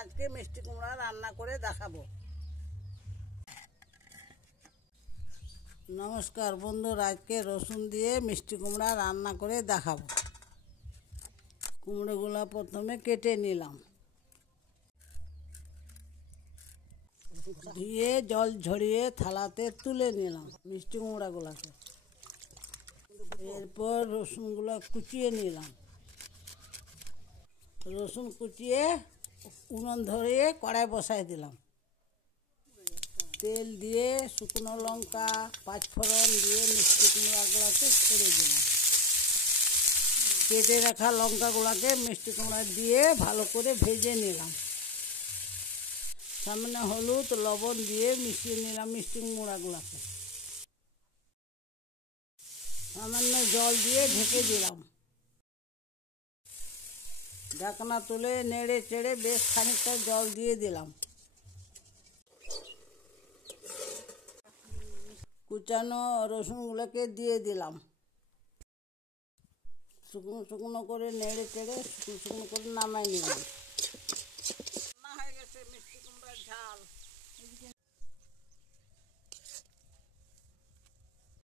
আজকে মিষ্টি কুমড়া রান্না করে দেখাবো। নমস্কার বন্ধুরা, আজকে রসুন দিয়ে মিষ্টি কুমড়া রান্না করে দেখাবো। কুমড়োগুলো প্রথমে কেটে নিলাম, ধুয়ে জল ঝরিয়ে থালাতে তুলে নিলাম মিষ্টি কুমড়াগুলোকে। এরপর রসুনগুলো কুচিয়ে নিলাম। রসুন কুচিয়ে উনুন ধরিয়ে কড়াই বসাই দিলাম। তেল দিয়ে শুকনো লঙ্কা পাঁচফোড়ন দিয়ে মিষ্টি কুমড়াগুলোকে ছেড়ে দিলাম। কেটে রাখা লঙ্কাগুলোকে মিষ্টি কুমড়া দিয়ে ভালো করে ভেজে নিলাম। সামনে হলুদ লবণ দিয়ে মিশিয়ে নিলাম মিষ্টি কুমড়াগুলোকে। সামান্য জল দিয়ে ঢেকে দিলাম। ঢাকনা তুলে নেড়ে চেড়ে বেশ খানিকটা জল দিয়ে দিলাম। কুচানো রসুনগুলোকে দিয়ে দিলাম। শুকনো শুকনো করে নেড়ে চেড়ে শুকনো শুকনো করে নামাই নিলাম। হয়ে গেছে মিষ্টি কুমড়ার ঝাল।